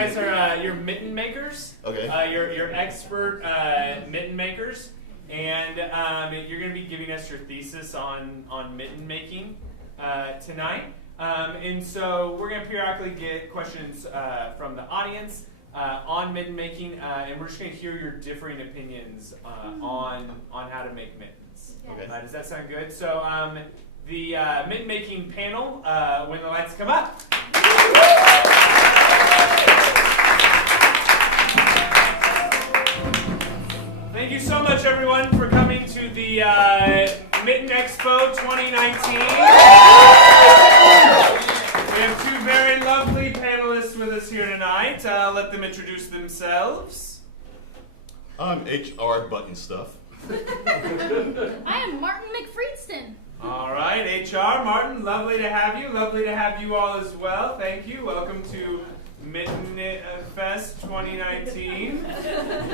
guys are your mitten makers. Okay. You're expert mitten makers, and you're going to be giving us your thesis on mitten making tonight. And so we're going to periodically get questions from the audience on mitten making, and we're just going to hear your differing opinions on how to make mittens. Okay. Does that sound good? So the mitten making panel, when the lights come up. Thank you so much, everyone, for coming to the Mitten Expo 2019. We have two very lovely panelists with us here tonight. I'll let them introduce themselves. I'm HR Button Stuff. I am Martin McFreedston. All right, HR, Martin, lovely to have you. Lovely to have you all as well. Thank you. Welcome to Mitten Fest 2019.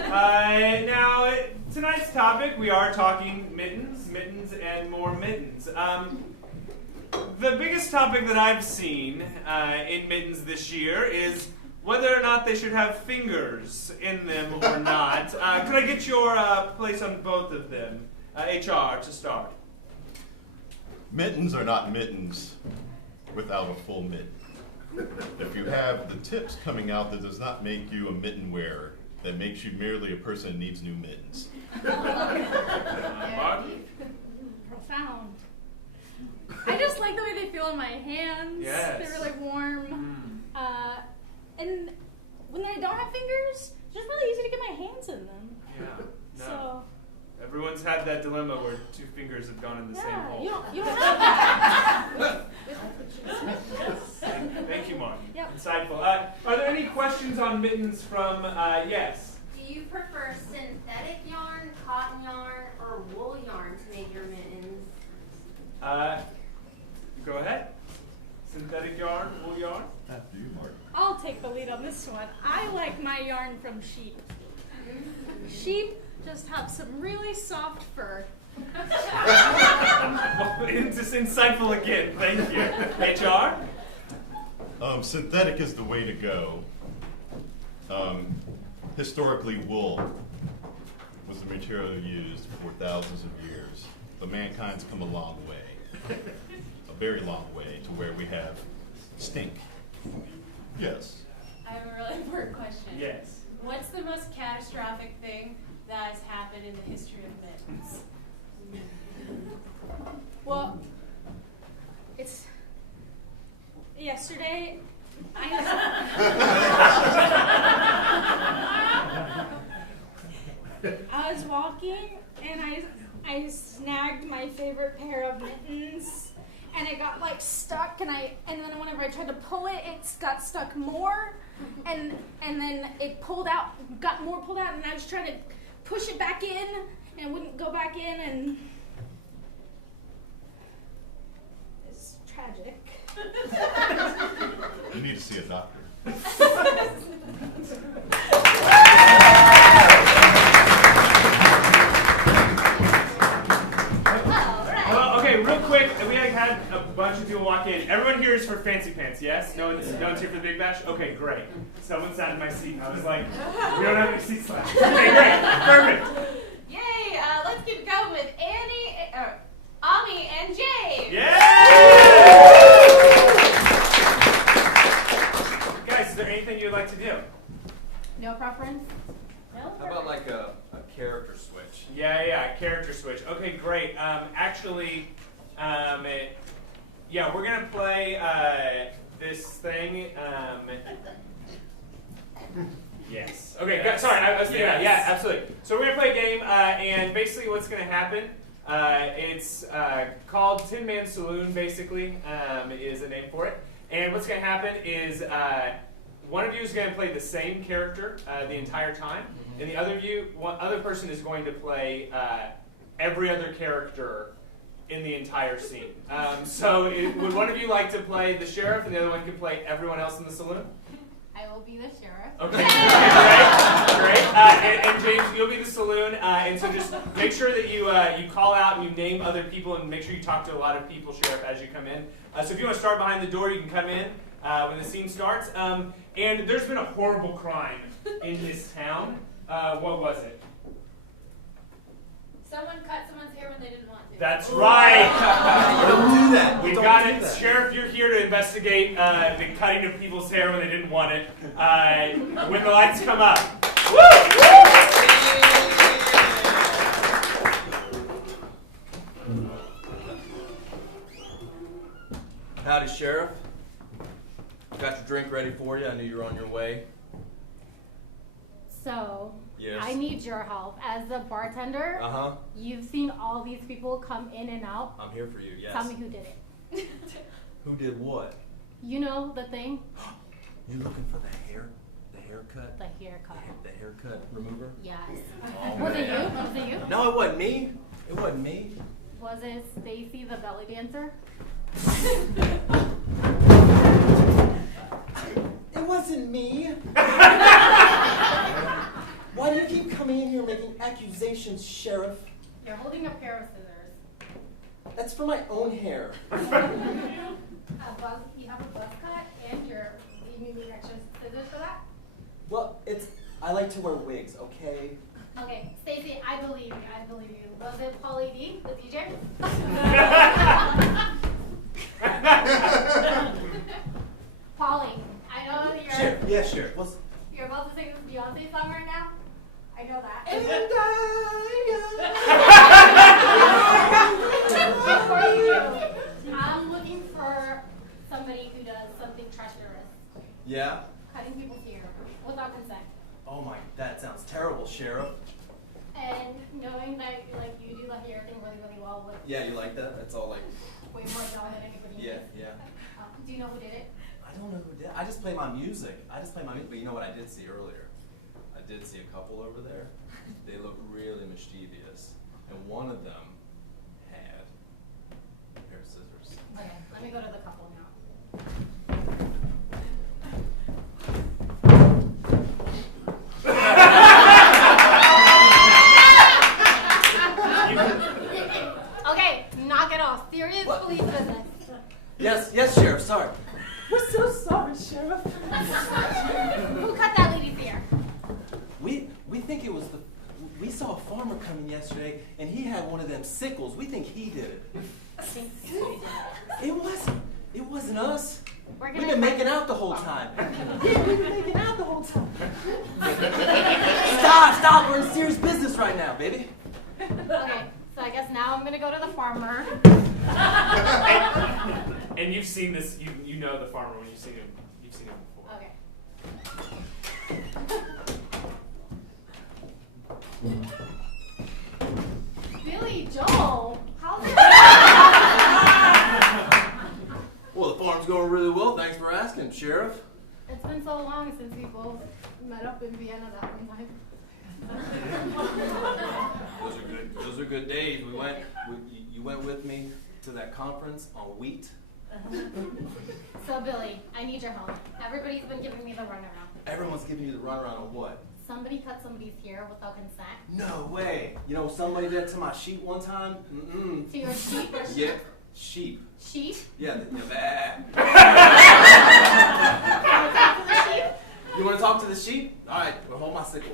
Now, tonight's topic, we are talking mittens, and more mittens. The biggest topic that I've seen in mittens this year is whether or not they should have fingers in them or not. Could I get your place on both of them? HR, to start. Mittens are not mittens without a full mitten. If you have the tips coming out, that does not make you a mitten wearer. That makes you merely a person who needs new mittens. Martin? Profound. I just like the way they feel in my hands. Yes. They're really warm. And when I don't have fingers, it's just really easy to get my hands in them. Yeah. No. So, Everyone's had that dilemma where two fingers have gone in the same yeah, hole. you don't have that. Thank you, Martin. Yep. Insightful. Are there any questions on mittens from, yes? Do you prefer synthetic yarn, cotton yarn, or wool yarn to make your mittens? Go ahead. Synthetic yarn, wool yarn? After you, Mark. I'll take the lead on this one. I like my yarn from sheep. Sheep just have some really soft fur. It's just insightful again. Thank you. HR? Synthetic is the way to go. Historically, wool was the material used for thousands of years, but mankind's come a long way, a very long way, to where we have stink. Yes. I have a really important question. Yes. What's the most catastrophic thing that has happened in the history of mittens? Well, it's yesterday. I was walking and I snagged my favorite pair of mittens and it got like stuck and then whenever I tried to pull it, it got stuck more and then it got more pulled out and I was trying to push it back in and it wouldn't go back in and it's tragic. You need to see a doctor. Well, okay, real quick, we had a bunch of people walk in. Everyone here is for Fancy Pants, yes? No one's here for the Big Bash? Okay, great. Someone sat in my seat. I was like, we don't have any seats left. Okay, great. Perfect. Yay! Let's keep going with Ami and Jay. Yay! Guys, is there anything you'd like to do? No preference? No? How about like a character switch? Yeah, character switch. Okay, great. We're gonna play this thing. Yes. Okay. Yes. Sorry, I was thinking that. Yes. Yeah, absolutely. So we're gonna play a game, and basically what's gonna happen? It's called Tin Man Saloon. Basically, is the name for it. And what's gonna happen is one of you is gonna play the same character the entire time, and the other person is going to play every other character in the entire scene. Would one of you like to play the sheriff, and the other one can play everyone else in the saloon? I will be the sheriff. Okay, great. And James, you'll be the saloon, and so just make sure that you call out and you name other people, and make sure you talk to a lot of people, Sheriff, as you come in. So if you want to start behind the door, you can come in. when the scene starts. And there's been a horrible crime in this town. What was it? Someone cut someone's hair when they didn't want to. That's right. You don't do that. We've Don't got do it. that. Sheriff, you're here to investigate the cutting of people's hair when they didn't want it. When the lights come up. Howdy, Sheriff. Got your drink ready for you. I knew you were on your way. So, Yes. I need your help. As a bartender, Uh-huh. you've seen all these people come in and out. I'm here for you, yes. Tell me who did it. Who did what? You know the thing? You looking for the hair? The haircut? The haircut. The haircut remover? Yes. Oh, Was it man. you? Was it you? No, it wasn't me. It wasn't me. Was it Stacy the belly dancer? It wasn't me. Why do you keep coming in here making accusations, Sheriff? You're holding a pair of scissors. That's for my own hair. You have a buzz cut and you need extra scissors for that? Well, I like to wear wigs, okay? Okay, Stacy, I believe you. I believe you. Was it Pauly D, the DJ? Pauly, I know that Sheriff, yeah, Sheriff. you're about to sing this Beyonce song right now. I know that. Before you do, I'm looking for somebody who does something treacherous, Yeah? cutting people's hair without consent. Oh my, that sounds terrible, Sheriff. And knowing that you do the hair thing really, really well with Yeah, you like that? It's all like, way more down than anybody yeah, else. yeah. Do you know who did it? I don't know who did. I just play my music. But you know what I did see earlier? I did see a couple over there. They look really mischievous. And one of them had a pair of scissors. Okay, let me go to the couple now. Okay, knock it off. Serious police business. Yes, Sheriff, sorry. We're so sorry, Sheriff. Who cut that lady's hair? We think it was we saw a farmer coming yesterday, and he had one of them sickles. We think he did it. It wasn't us. We're We've gonna been making out the whole time. Yeah, we've been making out the whole time. Stop, we're in serious business right now, baby. Okay, so I guess now I'm gonna go to the farmer. And you've seen this. You know the farmer when you've seen him. You've seen him before. Okay. Billy Joel, how's it? Well, the farm's going really well. Thanks for asking, Sheriff. It's been so long since we both met up in Vienna that one time. Those are good days. You went with me to that conference on wheat. So Billy, I need your help. Everybody's been giving me the runaround. Everyone's giving you the runaround on what? Somebody cut somebody's hair without consent. No way. You know, somebody did it to my sheep one time. Mm-mm. To your sheep or sheep? Yeah, sheep. Sheep? Yeah, To the sheep? You want to talk to the sheep? All right, well, hold my sickle.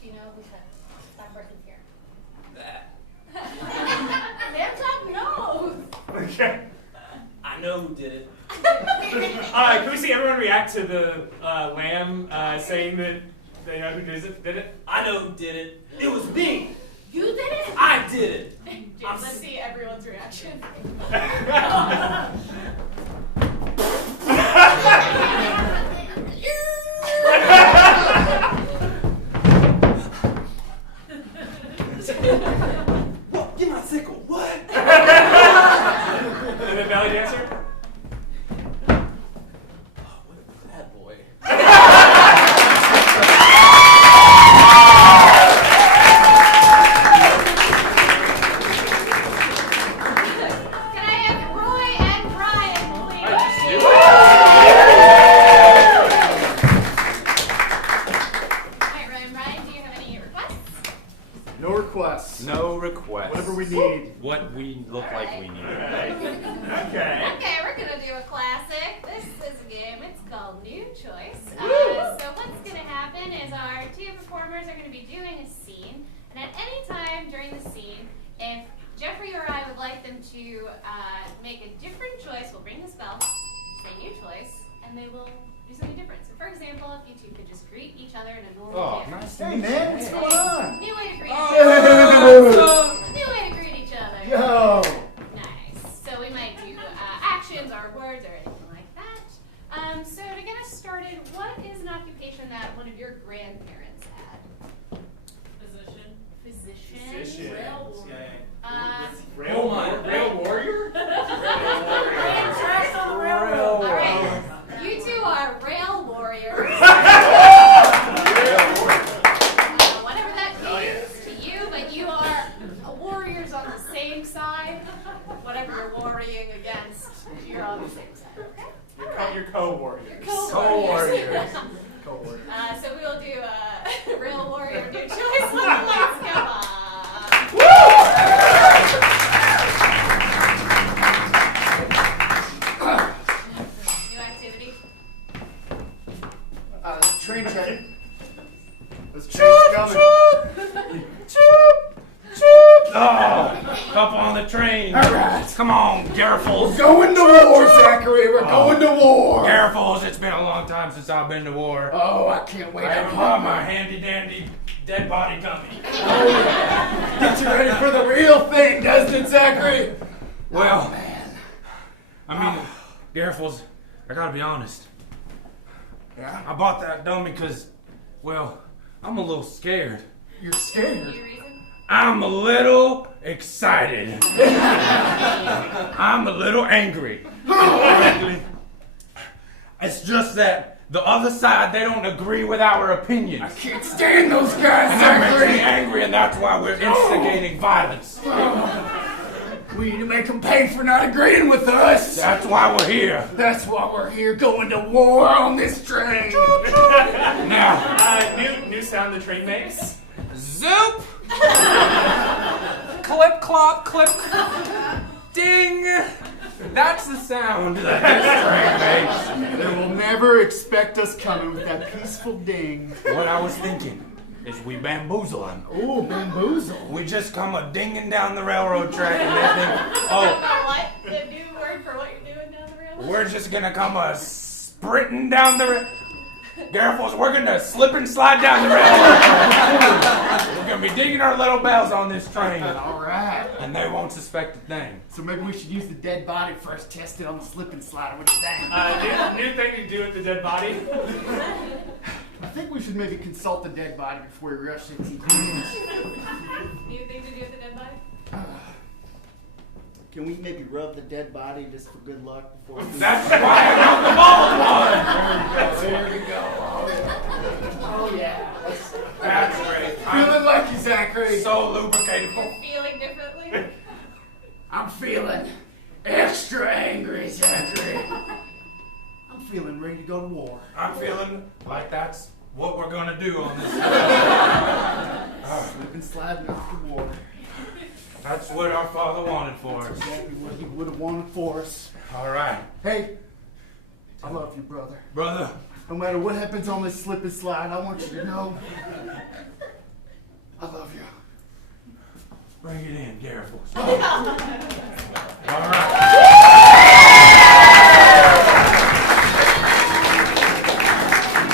Do you know who cut that person's hair? Okay. I know who did it. Can we see everyone react to the lamb saying that they know who did it? I know who did it. It was me. You did it? I did it. Let's see everyone's reaction. What? Give my sickle. What? And the belly dancer? What a bad boy. Can I have Roy and Brian? what we look like we need. Alright. Okay. Okay, we're gonna do a classic. This is a game. It's called New Choice. So what's gonna happen is our two performers are gonna be doing a scene, and at any time during the scene, if Jeffrey or I would like them to make a different choice, we'll ring this bell, say new choice, and they will do something different. So for example, if you two could just greet each other in a normal manner. nice. Hey man, what's going on? New way to greet each other. Yo! New way to greet each other. Yo! Nice. So we might do actions or words or anything like that. So to get us started, what is an occupation that one of your grandparents had? Physician. Physician. Rail warrior. Rail warrior? All right. You two are rail warriors. Whatever that means to you, but you are warriors on the same side. Whatever you're warring against, you're on the same side. Okay. All right. You're co-warriors. You're co-warriors. Co-warriors. So we will do rail warrior new choice. Let's come on. New activity. Train's heading. This train's coming. Oh, up on the train. All right. Come on, Garifles. Going to war, Zachary. We're going to war. Garifles, it's been a long time since I've been to war. Oh, I can't wait. I haven't brought my handy dandy dead body gummy. Get you ready for the real thing, doesn't it, Zachary? Well, Oh, man. I mean, Garifles, I gotta be honest. Yeah? I bought that dummy because, well, I'm a little scared. You're scared. Any reason? I'm a little excited. I'm a little angry. Frankly, it's just that the other side, they don't agree with our opinions. I can't stand those guys, And that makes me Zachary. angry, and that's why we're instigating violence. We need to make them pay for not agreeing with us. That's why we're here. That's why we're here going to war on this train. Now, New sound the train makes. zoop! Clip, clop, clip, ding! That's the sound that this train makes. They will never expect us coming with that peaceful ding. What I was thinking is we bamboozle them. Ooh, bamboozle. We just come a dinging down the railroad track and they think, oh, What? The new word for what you're doing down the railroad? we're just gonna come a sprinting down the Garifles, we're gonna slip and slide down the railroad track. We're gonna be digging our little bells on this train. All right. And they won't suspect a thing. So maybe we should use the dead body first, test it on the slip and slide. What do you think? New thing to do with the dead body. I think we should maybe consult the dead body before we rush into New thing to do with the dead body? Can we maybe rub the dead body just for good luck before we That's why I got the bald one. There we go. Oh yeah. That's great. Feeling lucky, Zachary. So lubricated. You're feeling differently? I'm feeling extra angry, Zachary. I'm feeling ready to go to war. I'm feeling like that's what we're gonna do on this. Slip and sliding off the war. That's what our father wanted for us. Exactly what he would have wanted for us. All right, Hey, I love you, brother. brother. No matter what happens on this slip and slide, I want you to know I love you. Bring it in, Garifles. All right.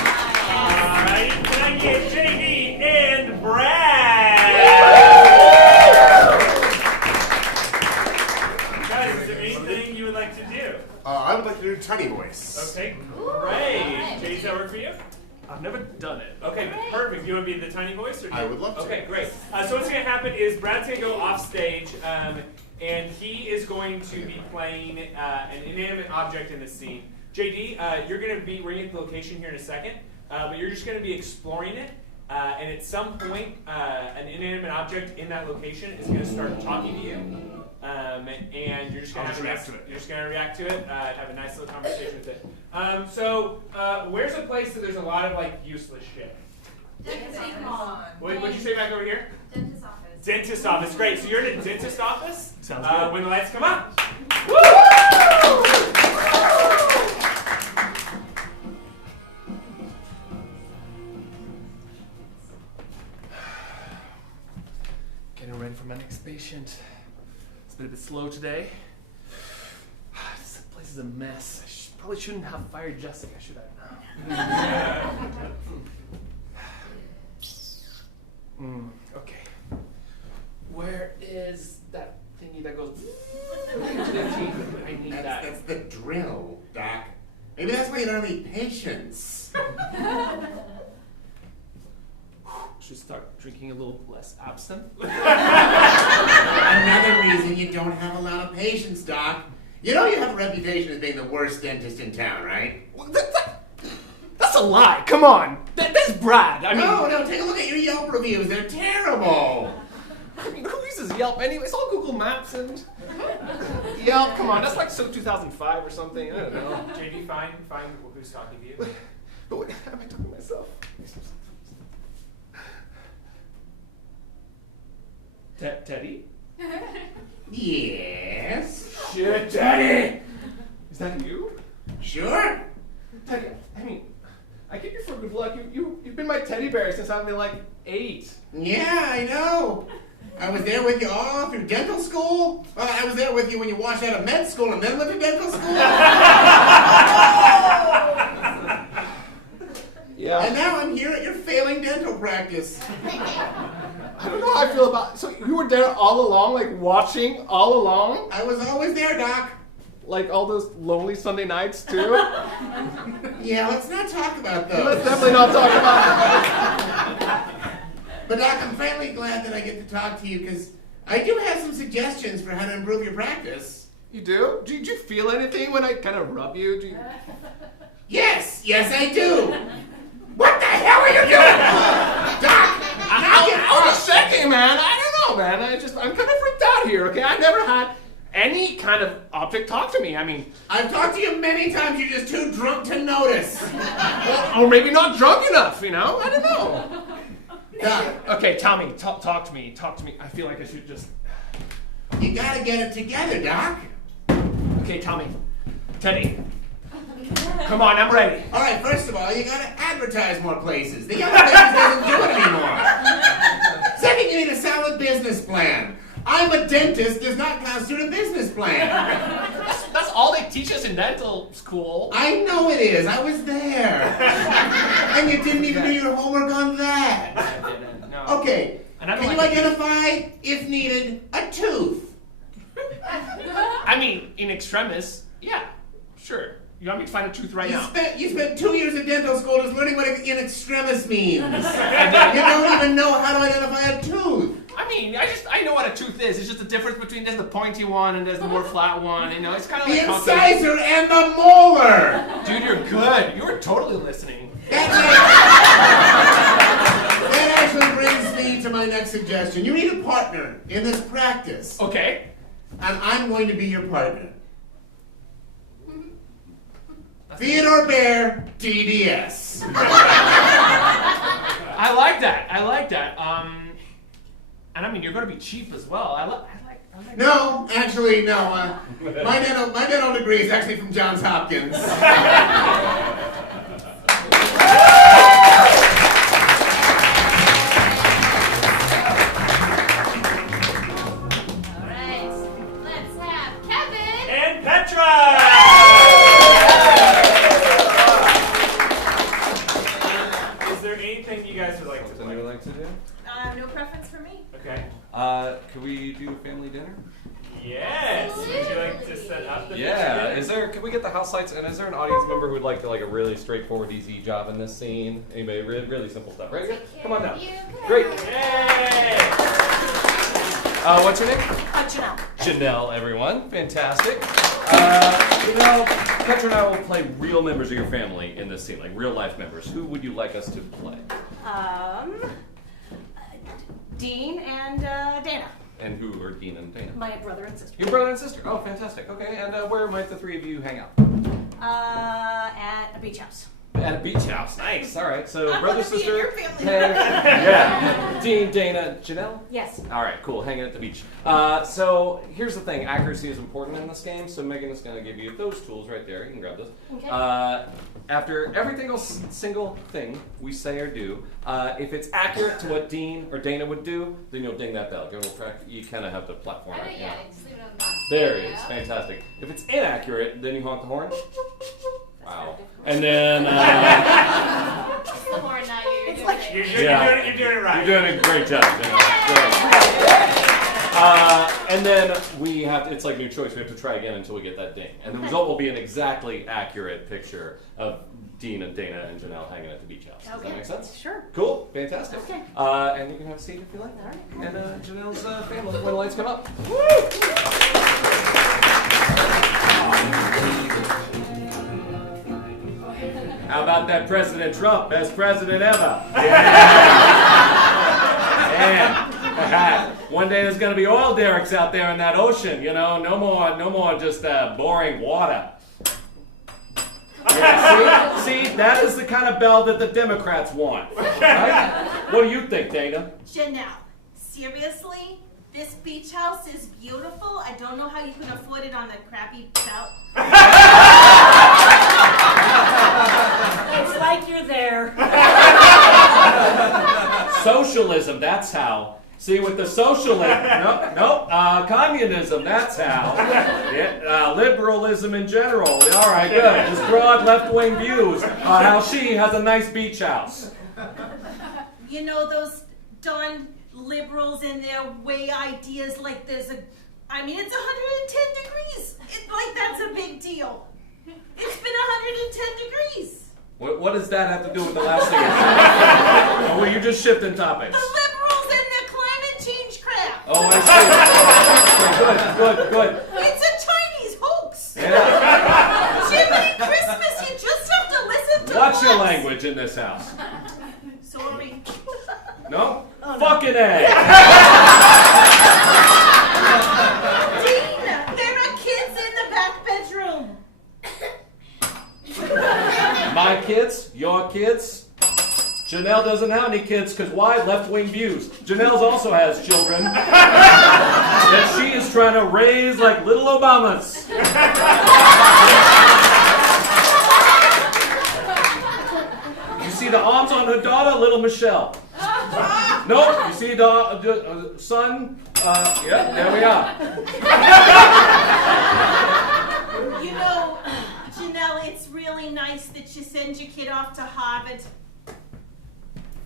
Alright, can I get JD and Brad? Guys, is there anything you would like to do? I would like to do Tiny Voice. Okay, great. JD, does that work for you? I've never done it. Okay, perfect. You want to be the tiny voice? Or do I you- would love to. Okay, great. So what's going to happen is Brad's going to go off stage, and he is going to be playing an inanimate object in the scene. JD, you're going to be ringing the location here in a second, but you're just going to be exploring it. And at some point, an inanimate object in that location is going to start talking to you. And you're just going to react to it. You're just going to react to it and have a nice little conversation with it. So where's a place that there's a lot of like useless shit? Dentist office. What'd you say back over here? Dentist office. Dentist office. Great. So you're in a dentist office? Sounds good. When the lights come up. Getting ready for my next patient. It's been a bit slow today. This place is a mess. Probably shouldn't have fired Jessica, should I? Okay. Where is that thingy that goes to the teeth? I need that. That's the drill, Doc. Maybe that's why you don't have any patience. Should start drinking a little less absinthe. Another reason you don't have a lot of patience, Doc. You know you have a reputation as being the worst dentist in town, right? That's a lie. Come on. That's Brad. I mean, No, take a look at your Yelp reviews. They're terrible. I mean, who uses Yelp anyway? It's all Google Maps and Yelp. Come on, that's like so 2005 or something. I don't know. JD, find who's talking to you. But what am I talking to myself? Teddy? Yes? Shit, Teddy! Is that you? Sure? Teddy, I mean, I give you for good luck. You've been my teddy bear since I've been like 8. Yeah, I know. I was there with you all through dental school. Well, I was there with you when you washed out of med school and then went to dental school. Yeah. And now I'm here at your failing dental practice. I don't know how I feel about. So you were there all along, like watching all along? I was always there, Doc. Like all those lonely Sunday nights too? Yeah, let's not talk about those. Let's definitely not talk about it. But Doc, I'm finally glad that I get to talk to you because I do have some suggestions for how to improve your practice. You do? Did you feel anything when I kind of rub you? Yes, I do. What the hell are you doing? Doc, I was just checking, man. I don't know, man. I'm kind of freaked out here, okay? I never had any kind of object talk to me. I mean, I've talked to you many times. You're just too drunk to notice. or maybe not drunk enough, you know? I don't know. Doc, Okay, tell me. Talk to me. Talk to me. I feel like I should just... you gotta get it together, Doc. Okay, tell me. Teddy. Come on, I'm ready. All right, first of all, you gotta advertise more places. The other places doesn't do it anymore. Second, you need a solid business plan. I'm a dentist does not constitute a business plan. That's all they teach us in dental school. I know it is. I was there. And you didn't even do your homework on that. I didn't. No. Okay, And I don't can you like identify, if needed, a tooth? I mean, in extremis, yeah, sure. You want me to find a tooth right now? You spent 2 years in dental school just learning what in extremis means. You don't even know how to identify a tooth. I mean, I know what a tooth is. It's just the difference between there's the pointy one and there's the more flat one. You know, it's kind of The like incisor and the molar. Dude, you're good. You were totally listening. That actually brings me to my next suggestion. You need a partner in this practice. Okay. And I'm going to be your partner. Theodore Bear, DDS. I like that. And I mean, you're going to be cheap as well. I like. No, actually, no. My dental degree is actually from Johns Hopkins. Alright, let's have Kevin! And Petra! Is there anything you guys would like to Something you would like to do? No preference for me. Okay. Could we do a family dinner? Yes. Would you like to set up the Yeah. picture? Can we get the house lights? And is there an audience member who would like to a really straightforward, easy job in this scene? Anybody? Really simple stuff, right? Yeah. Come on down. Great. Yay! What's your name? Janelle. Janelle, everyone. Fantastic. Petra and I will play real members of your family in this scene, like real life members. Who would you like us to play? Dean and Dana. And who are Dean and Dana? My brother and sister. Your brother and sister. Oh, fantastic. Okay, and where might the three of you hang out? At a beach house. At a beach house. Nice. All right. So I brother, wanna be in sister. your family. Yeah. Dean, Dana, Janelle. Yes. All right. Cool. Hanging at the beach. So here's the thing. Accuracy is important in this game. So Megan is going to give you those tools right there. You can grab those. Okay. After every single thing we say or do, if it's accurate to what Dean or Dana would do, then you'll ding that bell. You kind of have the platform. Oh, Right? yeah, just leave it on the box. There it is. Fantastic. If it's inaccurate, then you honk the horn. Wow. And then. It's the horn, not you. You're doing it. You're doing it right. You're doing a great job. And then we have, it's like new choice, we have to try again until we get that ding. And the result will be an exactly accurate picture of Dean and Dana and Janelle hanging at the beach house. Does that make sense? Sure. Cool, fantastic. Okay. And you can have a seat if you like. All right. And Janelle's family, when the lights come up. How about that President Trump, best president ever? Yeah. One day there's going to be oil derricks out there in that ocean, you know, no more just boring water. Yeah, see, that is the kind of bell that the Democrats want. Right? What do you think, Dana? Janelle, seriously? This beach house is beautiful. I don't know how you can afford it on a crappy belt. It's like you're there. Socialism, that's how. See, with the socialism, communism, that's how. Yeah, liberalism in general. All right, good. Just broad left-wing views on how she has a nice beach house. You know, those darn liberals and their way ideas like there's a... I mean, it's 110 degrees. Like, that's a big deal. It's been 110 degrees. What does that have to do with the last thing you said? Or were you just shifting topics? The liberals and their climate change crap. Oh, I see. Good. It's a Chinese hoax. Yeah. Jiminy Christmas, you just have to listen to Watch your us. language in this house. Sorry. No? Fucking A. Dean, there are kids in the back bedroom. My kids? Your kids? Janelle doesn't have any kids because why? Left-wing views. Janelle's also has children that she is trying to raise like little Obamas. You see the arms on her daughter, little Michelle. Nope. You see the son? Yeah, there we are. You know, Janelle, it's really nice that you send your kid off to Harvard.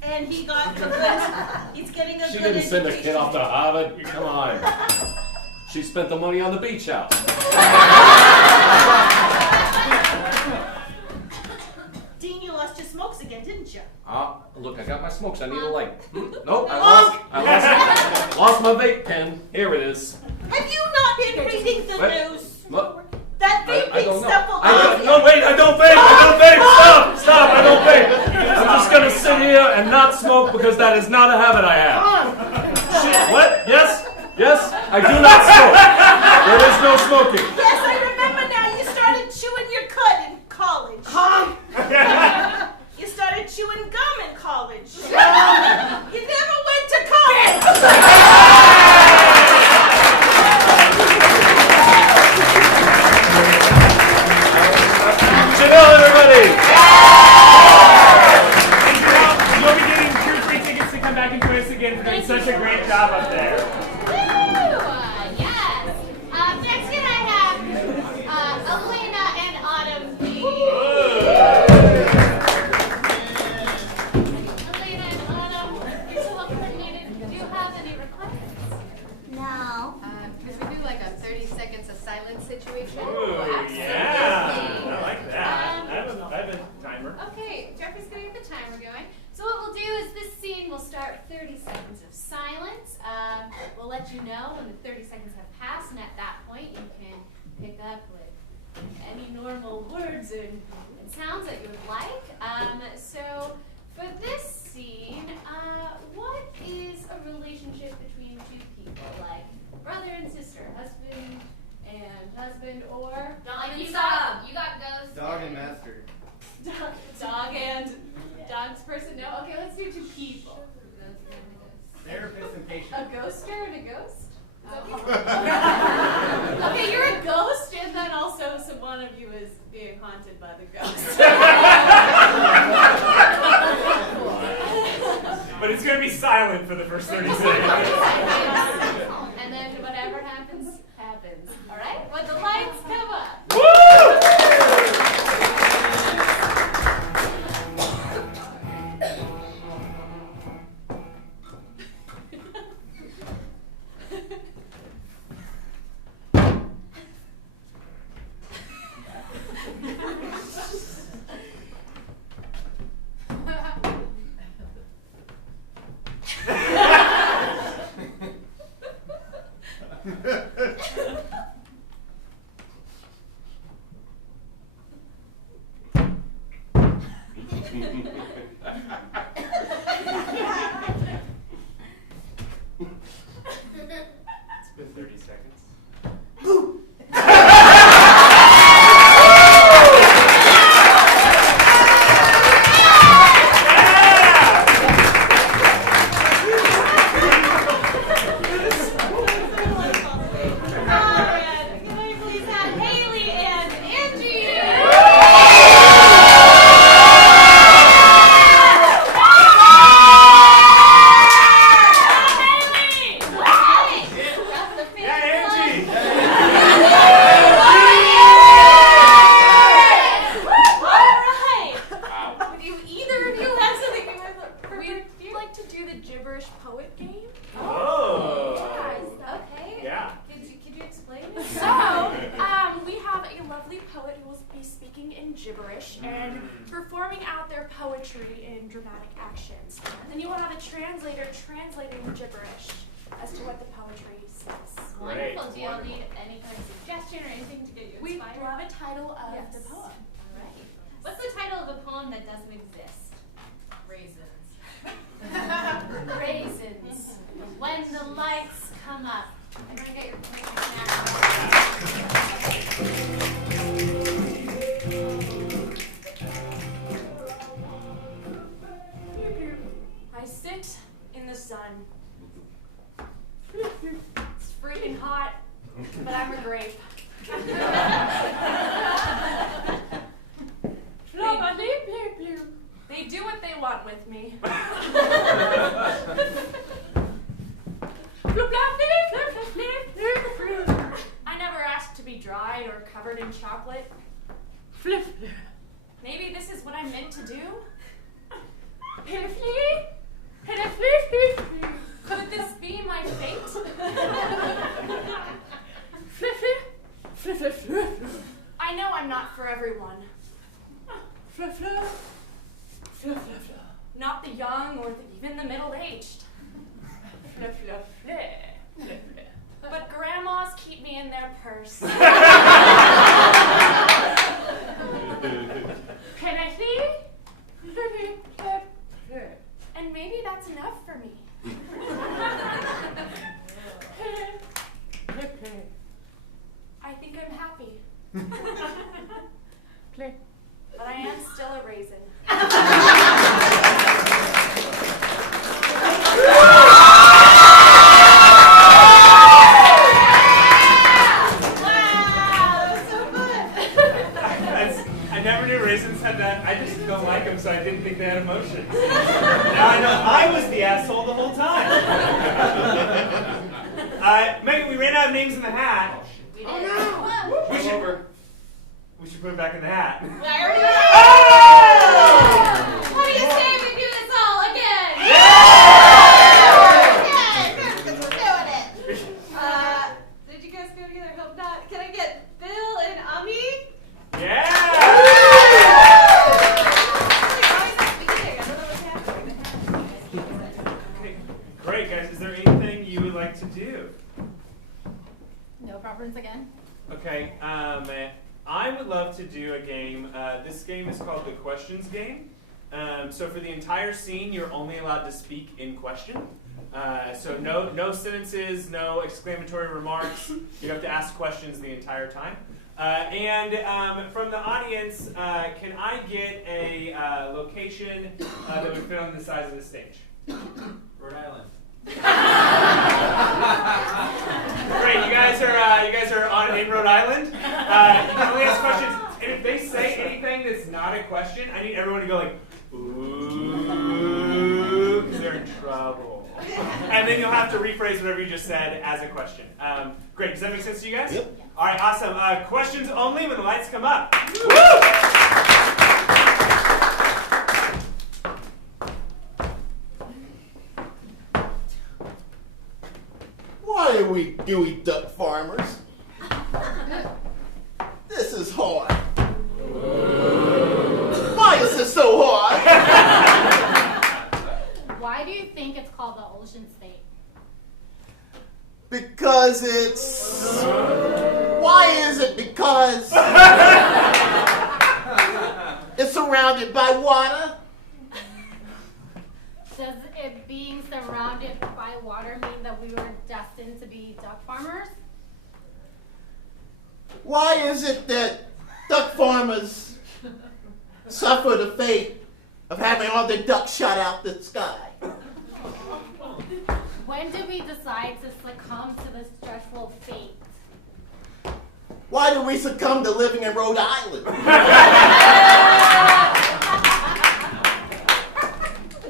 And he got a good, he's getting a She good didn't send a education. kid off to Harvard. Come on. She spent the money on the beach house. Dean, you lost your smokes again, didn't you? Look, I got my smokes. I need a light. Nope, I lost my vape pen. Here it is. Have you not been reading the What? news? What? That I vaping don't know. stuff will I cause don't, no, wait, I don't vape. Stop, I don't vape. I'm just going to sit here and not smoke because that is not a habit I have. Shit, what? Yes, I do not smoke. There is no smoking. Yes, I remember now. You started chewing your cud in college. You started chewing gum in college. You never went to college. Janelle, everybody. You'll be getting 2 free tickets to come back and join us again for doing such a great job up there. Yes. Next can I have Elena and Autumn, please? Elena and Autumn, you're so well coordinated. Do you have any requests? No. Could we do like a 30 seconds of silence situation? Ooh, yeah. I like that. I have a timer. Okay, Jeffrey's gonna get the timer going. So what we'll do is this scene will start with 30 seconds of silence. We'll let you know when the 30 seconds have passed, and at that point you can pick up with any normal words and sounds that you would like. So for this scene, what is a relationship between 2 people, like brother and sister, husband and husband, or Dog like and you sub. got ghost. Dog and master. Dog dog and dog's person? No? Okay, let's do two people. Therapist and patient. A ghoster and a ghost? Okay, you're a ghost, and then also one of you is being haunted by the ghost. But it's going to be silent for the first 30 seconds. And then whatever happens, happens. All right? When the lights come up. It's been 30 seconds. gibberish and performing out their poetry in dramatic actions. Then you will have a translator translating the gibberish as to what the poetry says. Wonderful. Do y'all need any kind of suggestion or anything to get you inspired? We love a title of the poem. All right. What's the title of a poem that doesn't exist? Raisins. Raisins. When the lights come up. I'm gonna get your snack. I sit in the sun. It's freaking hot, but I'm a grape. They do what they want with me. I never asked to be dried or covered in chocolate. Maybe this is what I'm meant to do? Could this be my fate? I know I'm not for everyone. Not the young or even the middle-aged. But grandmas keep me in their purse. And maybe that's enough for me. I think I'm happy. But I am still a raisin. I never knew raisins had that. I just don't like them, so I didn't think they had emotions. Now I know I was the asshole the whole time. Megan, we ran out of names in the hat. Oh no! We should put it back in the hat. How do you say we do this all again? Yeah! Because we're doing it. Did you guys go together? Hope not. Can I get Bill and Ami? Great, guys. Is there anything you would like to do? No preference again? Okay, I would love to do a game. This game is called the Questions Game. So for the entire scene, you're only allowed to speak in question. So no sentences, no exclamatory remarks. You have to ask questions the entire time. And from the audience, can I get a location that would fit on the size of the stage? Rhode Island. Great, you guys are in Rhode Island. You can only ask questions. And if they say anything that's not a question, I need everyone to go like, ooh, because they're in trouble. And then you'll have to rephrase whatever you just said as a question. Great, does that make sense to you guys? Yep. All right, awesome. Questions only when the lights come up. Woo! Why are we Dewey Duck farmers? This is hard. Why is this so hard? Why do you think it's called the Ocean State? Because it's... Why is it because... it's surrounded by water? Does it being surrounded by water mean that we were destined to be duck farmers? Why is it that duck farmers suffer the fate of having all their ducks shot out the sky? When did we decide to succumb to this dreadful fate? Why do we succumb to living in Rhode Island?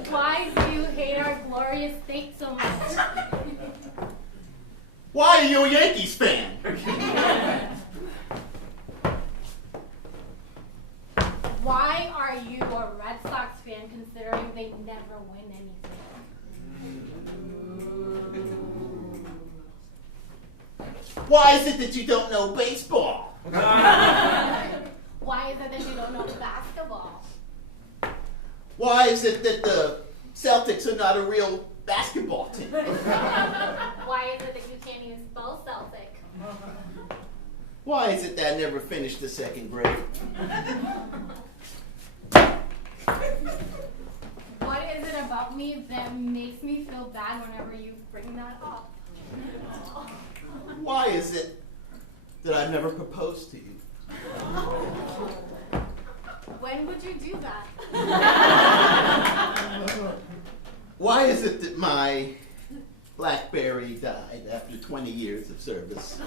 Why do you hate our glorious state so much? Why are you a Yankees fan? Why are you a Red Sox fan considering they never win anything? Why is it that you don't know baseball? Why is it that you don't know basketball? Why is it that the Celtics are not a real basketball team? Why is it that you can't even spell Celtic? Why is it that I never finished the second grade? What is it about me that makes me feel bad whenever you bring that up? Why is it that I've never proposed to you? When would you do that? Why is it that my BlackBerry died after 20 years of service?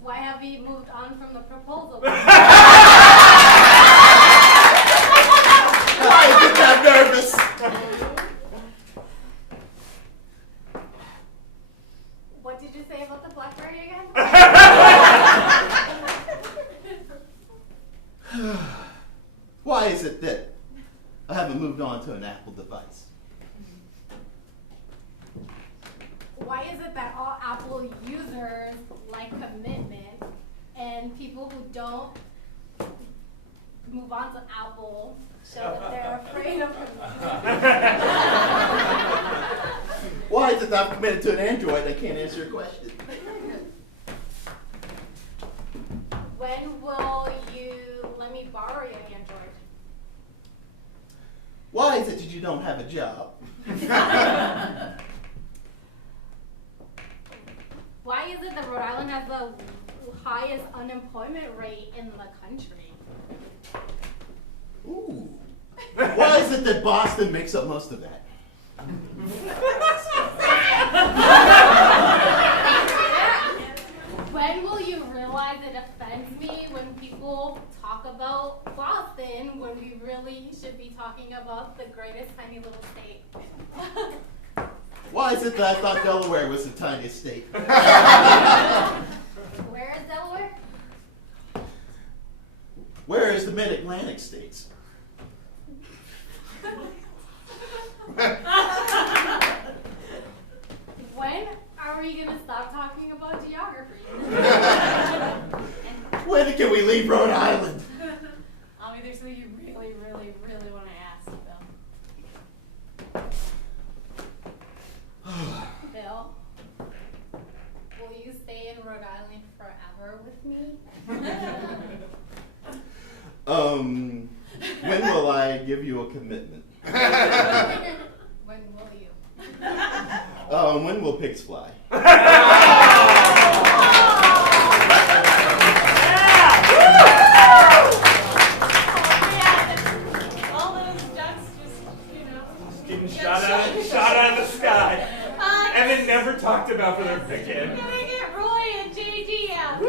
Why have we moved on from the proposal? Why is it that I'm nervous? What did you say about the BlackBerry again? Why is it that I haven't moved on to an Apple device? Why is it that all Apple users like commitment and people who don't move on to Apple show that they're afraid of commitment? Why is it that I'm committed to an Android? I can't answer your question. When will you let me borrow your Android? Why is it that you don't have a job? Why is it that Rhode Island has the highest unemployment rate in the country? Ooh. Why is it that Boston makes up most of that? When will you realize it offends me when people talk about Boston when we really should be talking about the greatest tiny little state? Why is it that I thought Delaware was the tiniest state? Where is Delaware? Where is the mid-Atlantic states? When are we going to stop talking about geography? When can we leave Rhode Island? There's something you really, really, really want to ask, Bill. Bill, will you stay in Rhode Island forever with me? When will I give you a commitment? When will you? When will pigs fly? talked about for their pick-in. Can I get Roy and JD out?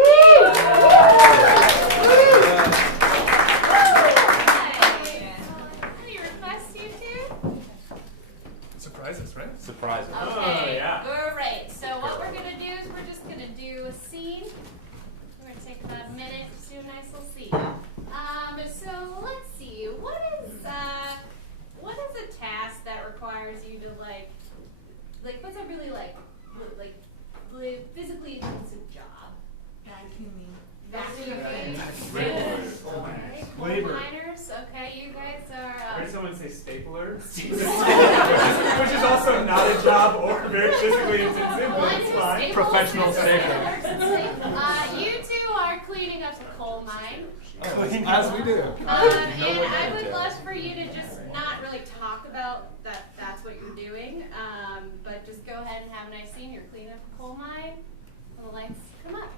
Any requests, you two? Surprises, right? Surprises. Okay, yeah. great. So what we're gonna do is we're just gonna do a scene. We're gonna take about a minute to do a nice little scene. So let's see. What is a task that requires you to like what's a really physically intensive job? Vacuuming. Vacuuming. Labor. Miners. Okay, you guys I are. heard someone say stapler, which is also not a job or very physically intensive, but it's fine. Professional stapler. You two are cleaning up the coal mine. As we do. And I would love for you to just not really talk about that's what you're doing, but just go ahead and have a nice scene. You're cleaning up the coal mine, and the lights come up.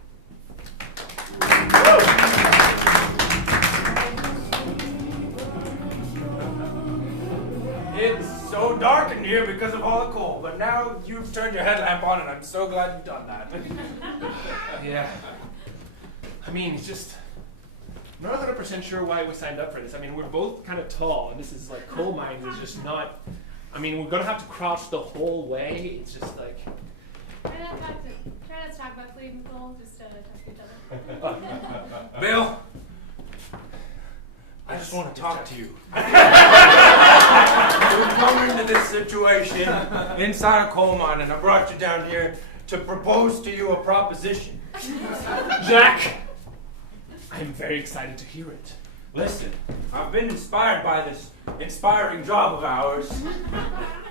It's so dark in here because of all the coal, but now you've turned your headlamp on, and I'm so glad you've done that. Yeah. I mean, it's just. I'm not 100% sure why we signed up for this. I mean, we're both kind of tall, and this is like coal mines is just not. I mean, we're gonna have to crouch the whole way. It's just like. Try not to talk about cleaning coal. Just talk to each other. Bill, I just want to talk to you. You've come into this situation inside a coal mine, and I brought you down here to propose to you a proposition. Jack! I'm very excited to hear it. Listen, I've been inspired by this inspiring job of ours.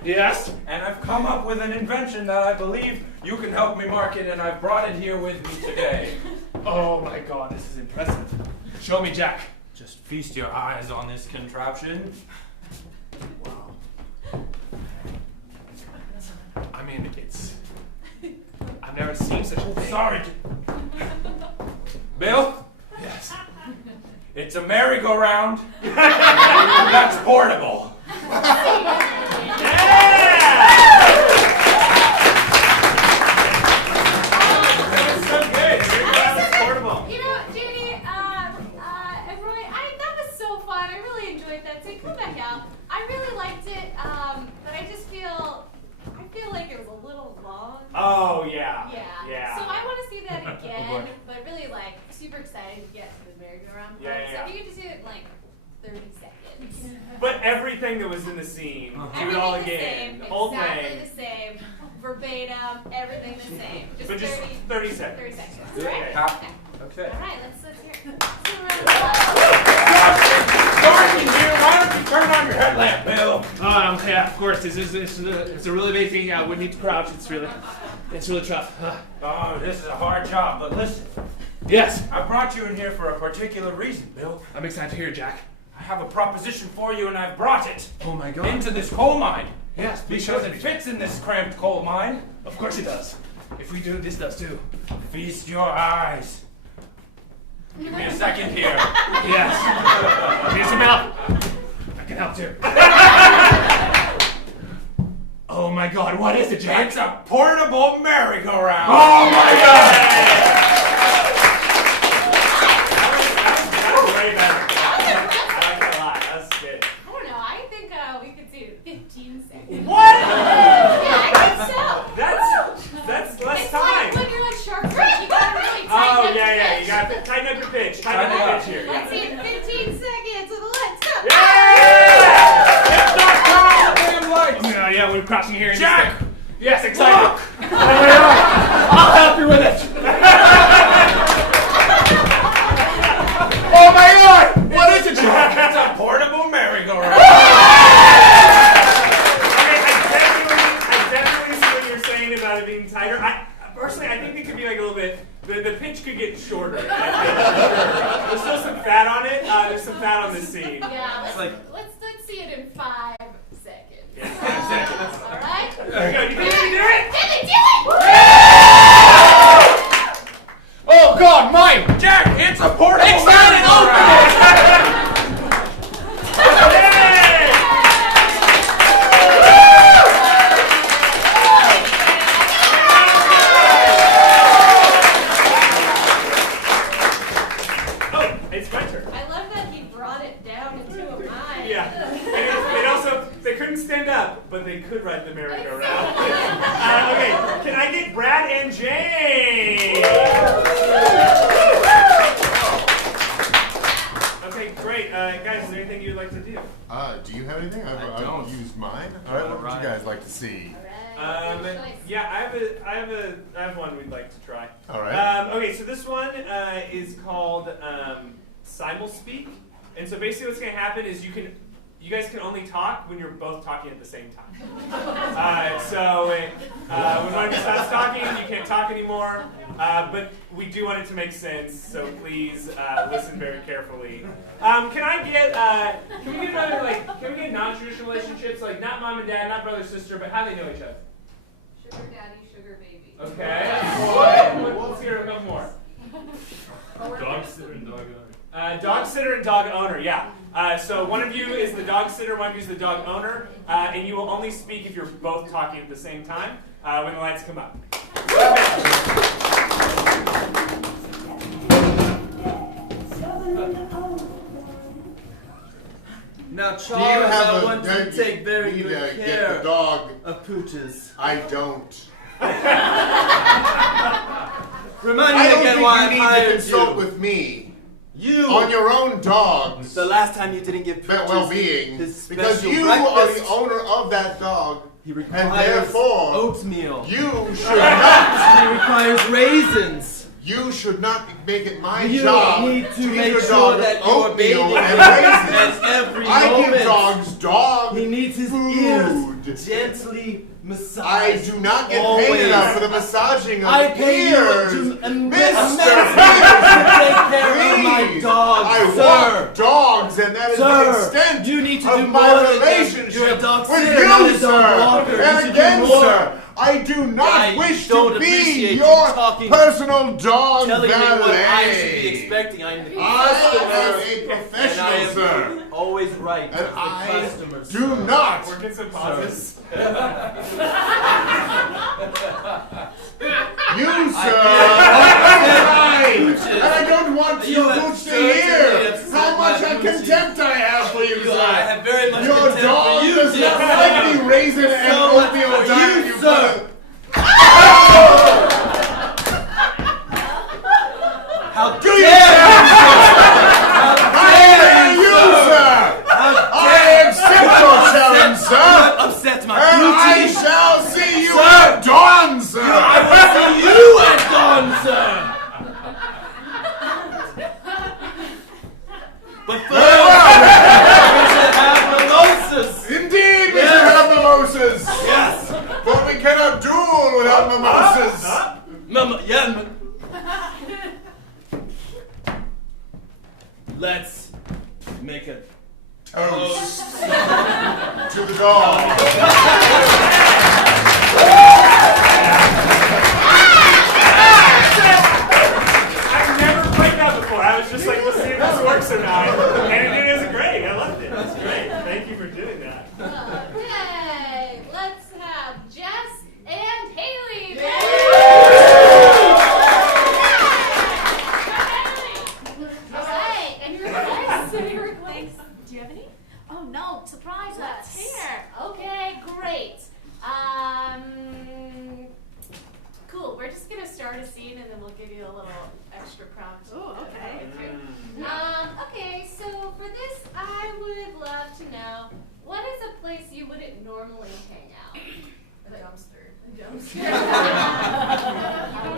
Yes? And I've come up with an invention that I believe you can help me market, and I've brought it here with me today. Oh my god, this is impressive. Show me, Jack. Just feast your eyes on this contraption. Wow. I mean, it's. I've never seen such a thing. Sorry. Bill? Yes. It's a merry-go-round that's portable. You know, Judy, and Roy, that was so fun. I really enjoyed that. So come back out. I really liked it, but I feel like it was a little long. Oh, yeah. Yeah. So I want to see that again, but really super excited to get to the merry-go-round part. Yeah. So if you could just do it in 30 seconds. But everything that was in the scene, do it all again. The whole exactly thing. the same. Verbatim, everything the same. But just 30 seconds. 30 seconds. Okay. Right? Okay. All right, let's hear it. Dark in here. Why don't you turn on your headlamp, Bill? Yeah, of course. It's a really big thing. I would need to crouch. It's really tough. Oh, this is a hard job, but listen. Yes. I brought you in here for a particular reason, Bill. I'm excited to hear it, Jack. I have a proposition for you, and I've brought it. Oh my god. Into this coal mine. Yes, please show Because me. it fits in this cramped coal mine. Of course it does. If we do, this does too. Feast your eyes. Give me a second here. Yes. Here's some help. I can help too. Oh my god, what is it, Jack? It's a portable merry-go-round. Oh my god! That was way better. I like that a lot. That's good. I don't know. I think we could do 15 seconds. What? Yeah, I think so. That's less It's time. like when you're like Shark Tank, you gotta really tighten up Oh, your yeah. pitch. You got to tighten up your pitch. Tighten up your pitch here. Let's see it. 15 seconds with a let's go. Yeah, we're crouching here. Jack! Yes, excited. I'll help you with it. Oh my god! What is it, Jack? It's a portable merry-go-round. I definitely see what you're saying about it being tighter. Personally, I think it could be like a little bit. The pitch could get shorter. There's still some fat on it. There's some fat on this scene. Yeah, let's see it in 5 seconds. Yeah, 5 seconds. All right. There we go. You think you can do it? Billy, do it! Oh god, mine! Jack, it's a portable Excited! merry-go-round. stand up, but they could ride the merry-go-round. Okay, can I get Brad and Jane? Okay, great. Guys, is there anything you'd like to do? Do you have anything? I I've don't. used mine. All right, what would you guys like to see? Yeah, I have one we'd like to try. All right. Okay, so this one is called Simulspeak, and so basically what's going to happen is you guys can only talk when you're both talking at the same time. So when one of you stops talking, you can't talk anymore. But we do want it to make sense, so please listen very carefully. Can we get non-traditional relationships, like not mom and dad, not brother sister, but how they know each other? Sugar daddy, sugar baby. Okay. Let's hear a couple more. Dog sitter and dog owner. Dog sitter and dog owner, yeah. So one of you is the dog sitter, one of you is the dog owner, and you will only speak if you're both talking at the same time when the lights come up. Now, Do you Charles, have I a- want to you take very need good to get care the dog? of pooches. I don't. Remind I me don't again think why you I need to hired consult you. with me. You on your own dogs. The last time you didn't give That pooches well-being, his because special you breakfast. are the owner of that dog, He and requires therefore oatmeal. you should not. He requires raisins. You should not make it my You job need to give make your sure dog that you are bathing oatmeal and him raisins. at every I moment. give dogs dog He needs his food. ears gently massaged. I do not get always. paid enough for the massaging of I pay ears. you immense Mister, to take care of my please. dog, I sir. want dogs, and that is Sir, the extent you need to of do my more than relationship you're a dog with sitter, not you, a dog sir. walker. You And should again, do more. sir, I do not I wish don't to appreciate be you your talking- personal dog Telling me valet. what I should be expecting. I'm the I am a professional, and I am sir. always right. And with I the customers, do sir. not. We're getting some pauses. You, sir, I are right. And I don't want You your have boots to certainly hear upset how much my of boots. contempt I have for you, sir. I have very much Your contempt dog for you, does not dear like sir. the raisin and So much oatmeal for diet you, you sir. How Do you, dare sir? How How dare dare you, sir? How I dare accept your challenge, sir. upset my And I beauty. shall see you Sir. at dawn, sir. I will see you at dawn, sir. But first, Very well. we should have mimosas. Indeed, we Yes. should have mimosas. Yes. But we cannot duel without mimosas. Let's make a Toast to the dog. I've never played that before. I was just like, let's see if this works or not. And it is great. I loved it. That's great. Thank you for doing that. Okay, let's have Jess and Haley. Alright, and your advice? Thanks. Do you have any? Oh no, surprise Let's us. hear. Okay, great. Cool. We're just gonna start a scene and then we'll give you a little extra prompt. Oh, okay. Okay, so for this, I would love to know what is a place you wouldn't normally hang out? A dumpster. A dumpster.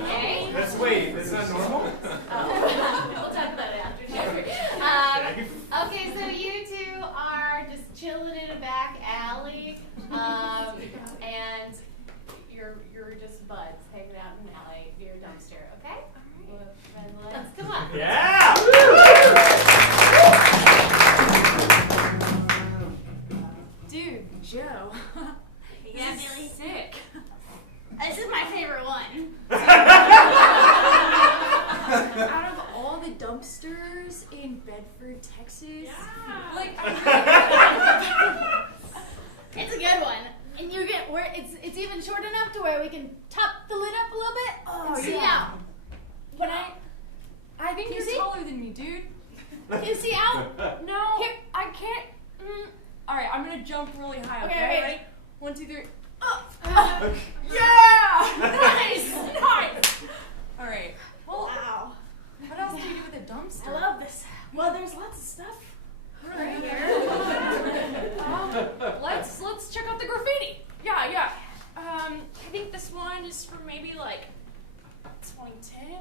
Okay. That's not normal? We'll talk about it after Jeffrey. Okay, so you two are just chilling in a back alley, and you're just buds hanging out in an alley near a dumpster. Okay. And let's come on. Yeah! Dude, Joe. Yeah, This is Billy. sick. This is my favorite one. Out of all the dumpsters in Bedford, Texas, like It's a good one. And you get where it's even short enough to where we can top the lid up a little bit. Oh, and see yeah. out. When I think you you're see? taller than me, dude. Can you see out? No, Here. I can't. All right, I'm gonna jump really high. Okay, Okay, okay. ready? 1, 2, 3. Yeah! Nice, nice. All right. Well, Wow. what else do you do with a dumpster? I love this. Well, there's lots of stuff Right right here. here. Let's check out the graffiti. Yeah. I think this one is from maybe like 2010.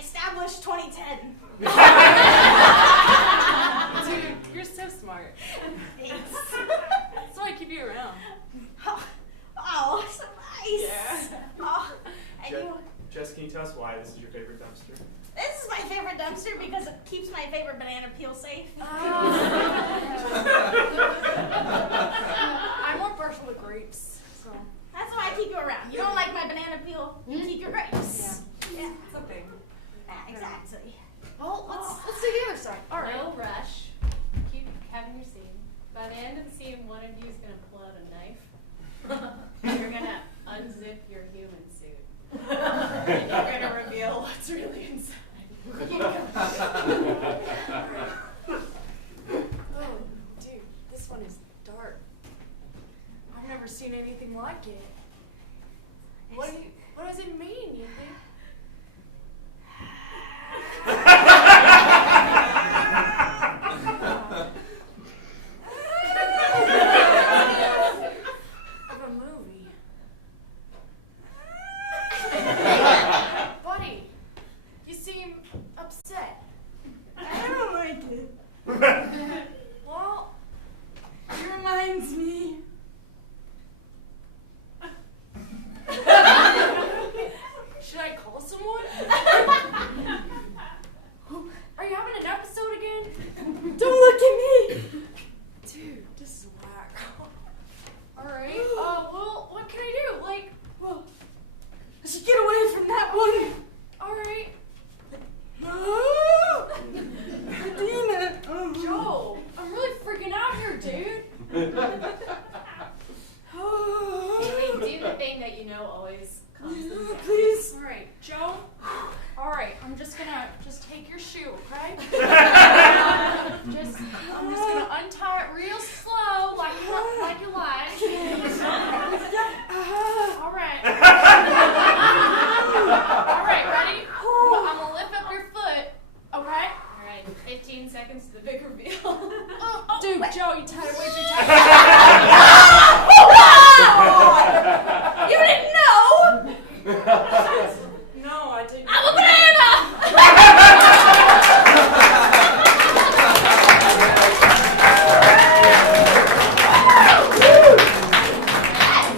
Established 2010. Dude, you're so smart. Thanks. That's why I keep you around. Oh, so nice. Yeah. Oh, and you. Jess, can you tell us why this is your favorite dumpster? This is my favorite dumpster because it keeps my favorite banana peel safe. I'm more partial to grapes, so. That's why I keep you around. You don't like my banana peel, you keep your grapes. Yeah. It's a thing. Yeah, exactly. Well, let's do the other side. All right. No rush. Keep having your scene. By the end of the scene, one of you is going to pull out a knife. And you're going to unzip your human suit. And you're going to reveal what's really inside. Oh, dude, this one is dark. I've never seen anything like it. What does it mean, you think? Of a movie. Buddy, you seem upset. I don't like it. Well, It reminds me. should I call someone? Are you having an episode again? Don't look at me. Dude, this is whack. Alright, well, what can I do? Like, Well, I should get away from that one. alright. Demon. Joe, I'm really freaking out here, dude. Haley, do the thing that you know always calms them down. Please. Alright, Joe. Alright, I'm just gonna take your shoe, okay? I'm just gonna untie it real slow, like you like. Alright. Alright, ready? I'm gonna lift up your foot, okay? Alright, 15 seconds to the big reveal. Dude, Joe, you tied it way too tight. You didn't know? No, I didn't. I'm a banana!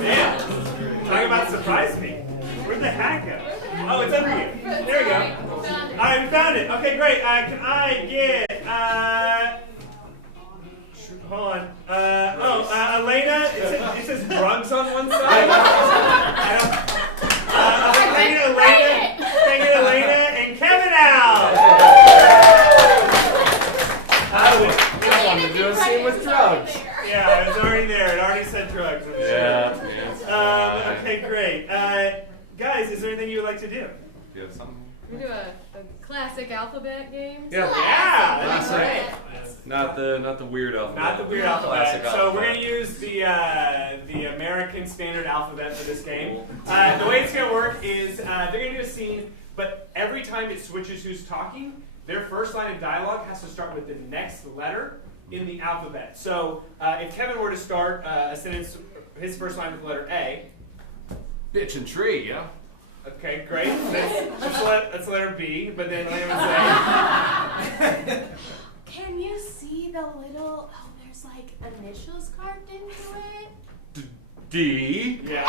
Man, talking about surprise me. Where'd the hat go? Oh, it's under you. There we go. I found it. Okay, great. Can I get, hold on. Elena, it says drugs on one side. Elena, and Kevin out. We don't want to do a scene with drugs. Yeah, it was already there. It already said drugs. I'm sure. Yeah. Okay, great. Guys, is there anything you would like to do? We do a classic alphabet game. Yeah, that'd be great. Not the weird alphabet. Not the weird Classic alphabet. So we're going to use the American standard alphabet for this game. The way it's going to work is they're going to do a scene, but every time it switches who's talking, their first line of dialogue has to start with the next letter in the alphabet. So if Kevin were to start a sentence, his first line with the letter A. Bitch and tree, yeah. Okay, great. That's letter B, but then Elena would say. Can you see the little, there's like initials carved into it? D. Yeah.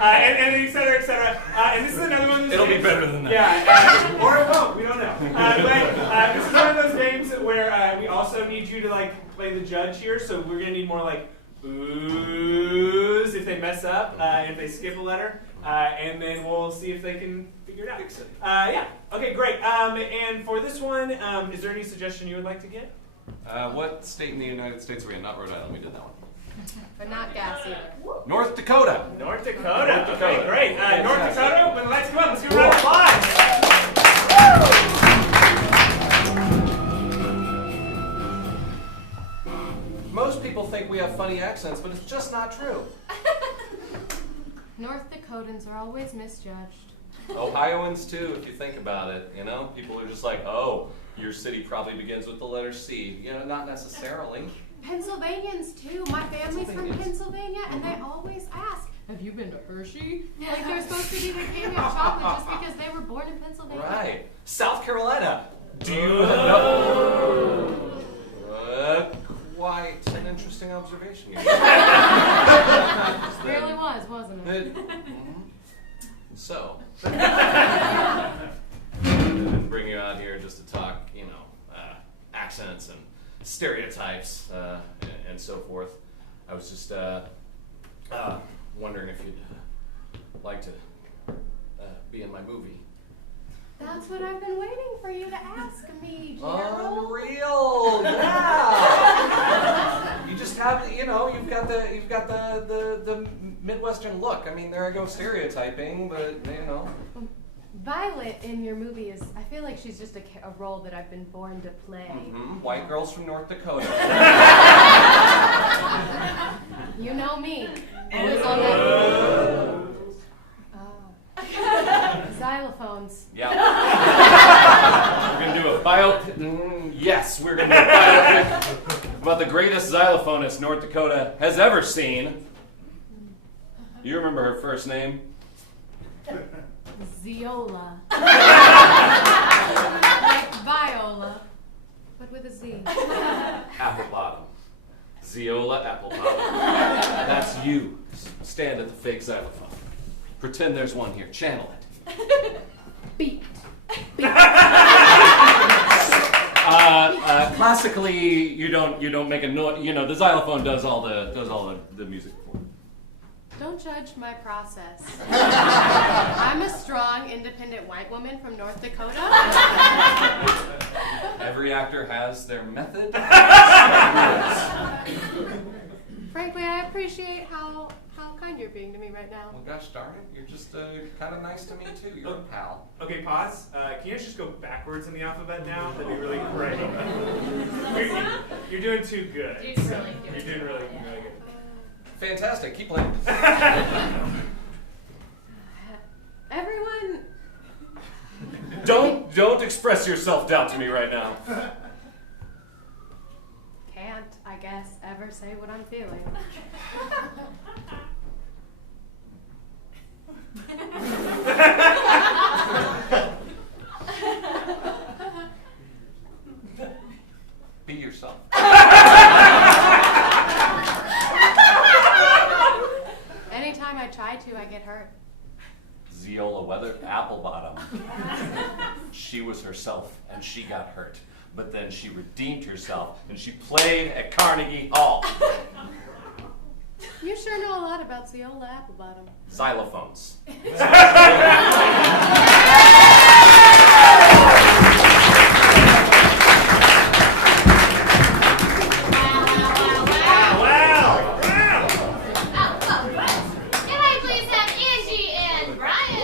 and et cetera, et cetera. And this is another one of those It'll games. be better than that. Yeah, or it won't. We don't know. But this is one of those games where we also need you to like play the judge here. So we're gonna need more like oohs if they mess up, if they skip a letter, and then we'll see if they can figure it out. Yeah. Okay, great. And for this one, is there any suggestion you would like to get? What state in the United States are we in? Not Rhode Island. We did that one. But not gas either. North Dakota. North Dakota. North Dakota. Okay, great. North Dakota, but let's go up. Let's give a round of applause. Most people think we have funny accents, but it's just not true. North Dakotans are always misjudged. Ohioans too, if you think about it. You know, people are just like, oh, your city probably begins with the letter C. You know, not necessarily. Pennsylvanians too. My family's from Pennsylvania, and they always ask, have you been to Hershey? Like they're supposed to be the king of chocolate just because they were born in Pennsylvania. Right. South Carolina. Do you know? Quite an interesting observation. It really was, wasn't it? So, I didn't bring you out here just to talk, you know, accents and stereotypes and so forth. I was just wondering if you'd like to be in my movie. That's what I've been waiting for you to ask me, Gerald. Unreal, yeah. You just have, you know, you've got the Midwestern look. I mean, there I go stereotyping, but you know. Violet in your movie is, I feel like she's just a role that I've been born to play. Mm-hmm. White girls from North Dakota. You know me. Always on that. Xylophones. Yeah. We're going to do a biopic. Yes, we're going to do a biopic about the greatest xylophonist North Dakota has ever seen. You remember her first name? Ziola. Like Viola, but with a Z. Applebottom. Ziola Applebottom. That's you. Stand at the fake xylophone. Pretend there's one here. Channel it. Beat. Classically, you don't make a note. You know, the xylophone does all the music for you. Don't judge my process. I'm a strong, independent white woman from North Dakota. Every actor has their method. Frankly, I appreciate how kind you're being to me right now. Well, gosh darn it, you're just kind of nice to me too. You're a pal. Okay, pause. Can you guys just go backwards in the alphabet now? That'd be really great. You're doing too good. You're doing really good. Fantastic. Keep playing. Everyone. Don't express your self-doubt to me right now. Can't, I guess, ever say what I'm feeling. Be yourself. Anytime I try to, I get hurt. Ziola Applebottom. She was herself and she got hurt. But then she redeemed herself and she played at Carnegie Hall. You sure know a lot about Ziola Applebottom. Xylophones. Can I please have Angie and Brian?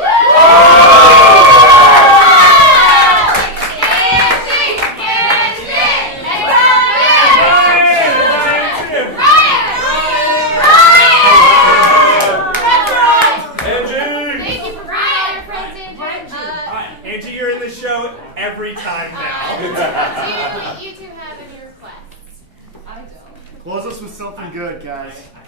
Every time now. Do you two have any requests? I don't. Close us with something good, guys. I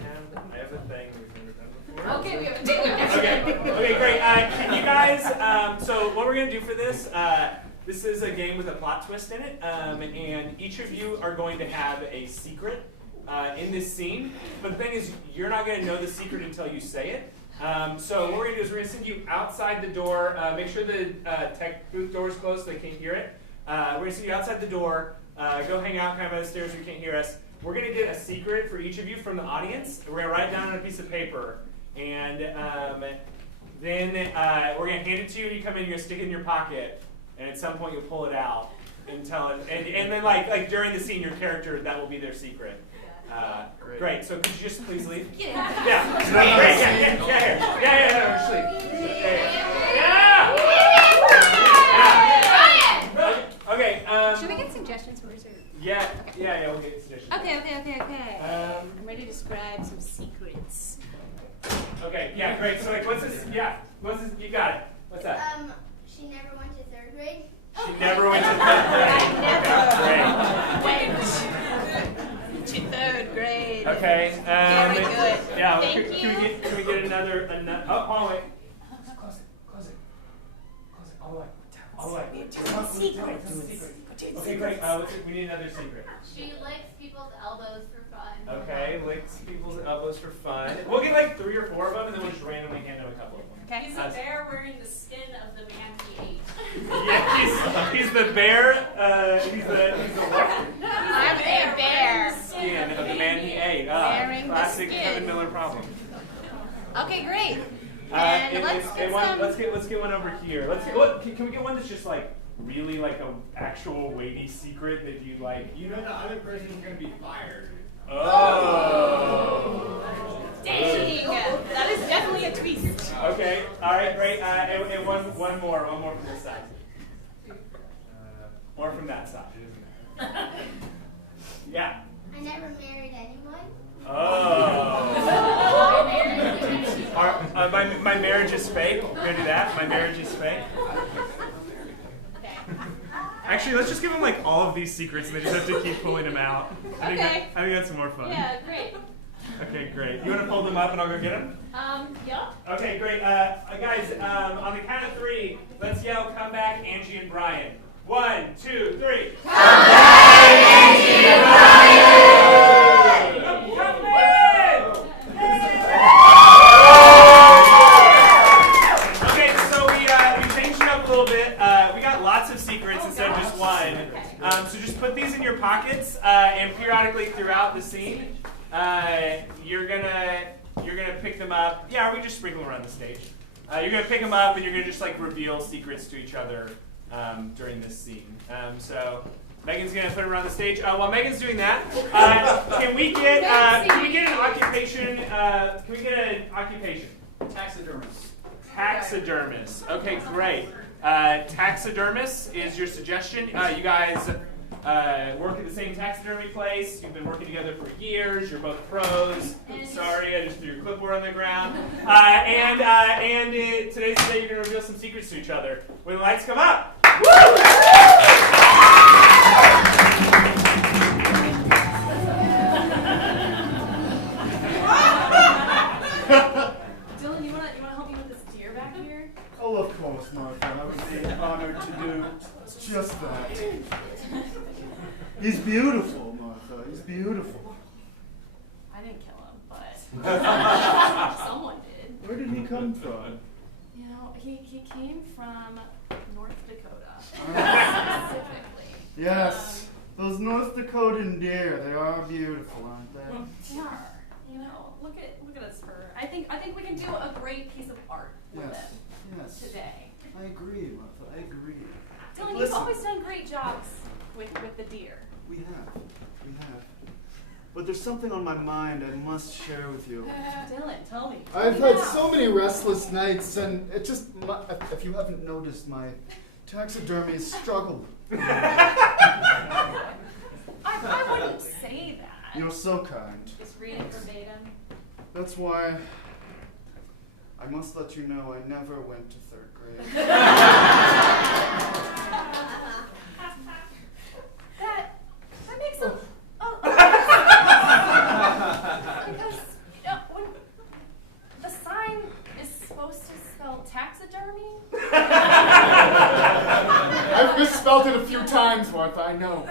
have a thing we've never done before. Okay, we have a thing. Okay, great. Can you guys, so what we're going to do for this, this is a game with a plot twist in it, and each of you are going to have a secret in this scene. But the thing is, you're not going to know the secret until you say it. So what we're going to do is we're going to send you outside the door. Make sure the tech booth door is closed so they can't hear it. We're going to send you outside the door. Go hang out kind of by the stairs so you can't hear us. We're going to get a secret for each of you from the audience. We're going to write it down on a piece of paper. And then we're going to hand it to you and you come in, you're going to stick it in your pocket. And at some point you'll pull it out and tell it. And then like during the scene, your character, that will be their secret. Great. So could you just please leave? Yeah. Great. Yeah. Okay. Should we get suggestions for research? Yeah, we'll get suggestions. Okay. I'm ready to describe some secrets. Okay, yeah, great. So, like, what's this? Yeah, what's this? You got it. What's that? She never went to 3rd grade. She never went to 3rd grade. Went to 3rd grade. Okay. Very good. Yeah. Thank Can we get another? Oh, hold on, wait. Close it. All the way. Secrets. Okay, great. We need another secret. She licks people's elbows for fun. Okay, licks people's elbows for fun. We'll get like 3 or 4 of them, and then we'll just randomly hand them a couple of them. Okay. He's a bear wearing the skin of the man he ate. Yeah, he's the bear. He's the what? I'm a bear. Skin of the man he ate. Wearing the Classic skin. Kevin Miller problem. Okay, great. Let's get one over here. Can we get one that's just like really like a actual weighty secret that you like? You know the other person's gonna be fired. Oh. Dang! That is definitely a twist. Okay. All right. Great. And one more from this side. Or from that side. Yeah. I never married anyone. Oh. My marriage is fake. We're gonna do that. My marriage is fake. Actually, let's just give them like all of these secrets, and they just have to keep pulling them out. I think that's more fun. Yeah, great. Okay, great. You want to fold them up, and I'll go get them? Yeah. Okay, great. Guys, on the count of 3, let's yell, "Come back, Angie and Brian." 1, 2, 3. Come back, Angie and Brian! Come back! Okay, so we changed it up a little bit. We got lots of secrets instead of just one. So just put these in your pockets, and periodically throughout the scene, you're gonna pick them up. Yeah, we just sprinkle them around the stage. You're gonna pick them up, and you're gonna just like reveal secrets to each other during this scene. So Megan's gonna put them around the stage. While Megan's doing that, can we get an occupation? Can we get an occupation? Taxidermist. Taxidermist. Okay, great. Taxidermist is your suggestion. You guys work at the same taxidermy place. You've been working together for years. You're both pros. Sorry, I just threw your clipboard on the ground. Today's the day you're going to reveal some secrets to each other. When the lights come up. Woo! Dylan, you wanna help me with this deer back here? Oh, of course, Martha. I would be honored to do just that. He's beautiful, Martha. He's beautiful. I didn't kill him, but someone did. Where did he come from? You know, he came from North Dakota. Specifically. Yes, those North Dakotan deer. They are beautiful, aren't they? They are. You know, look at his fur. I think we can do a great piece of art with Yes. it Yes. today. I agree, Martha. I agree. Dylan, you've Listen. always done great jobs with the deer. We have. But there's something on my mind I must share with you. Dylan, tell me. I've had so many restless nights, and it just, if you haven't noticed, my taxidermy has struggled. I wouldn't say that. You're so kind. Just read it verbatim. That's why I must let you know I never went to 3rd grade. That makes a because when the sign is supposed to spell taxidermy. I've misspelled it a few times, Martha. I know.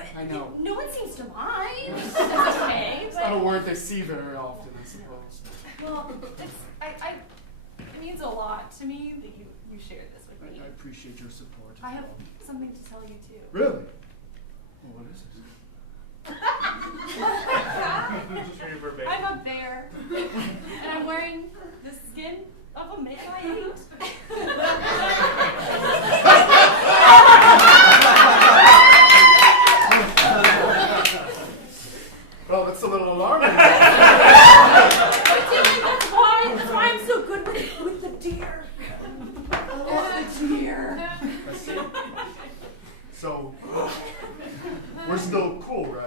No one seems to mind. That's okay. It's not a word they see very often, I suppose. Well, it means a lot to me that you shared this with me. I appreciate your support. I have something to tell you too. Really? Well, what is it? Just read it verbatim. I'm a bear, and I'm wearing the skin of a man I ate. Well, that's a little alarming. That's why I'm so good with the deer. The deer. So, we're still cool, right?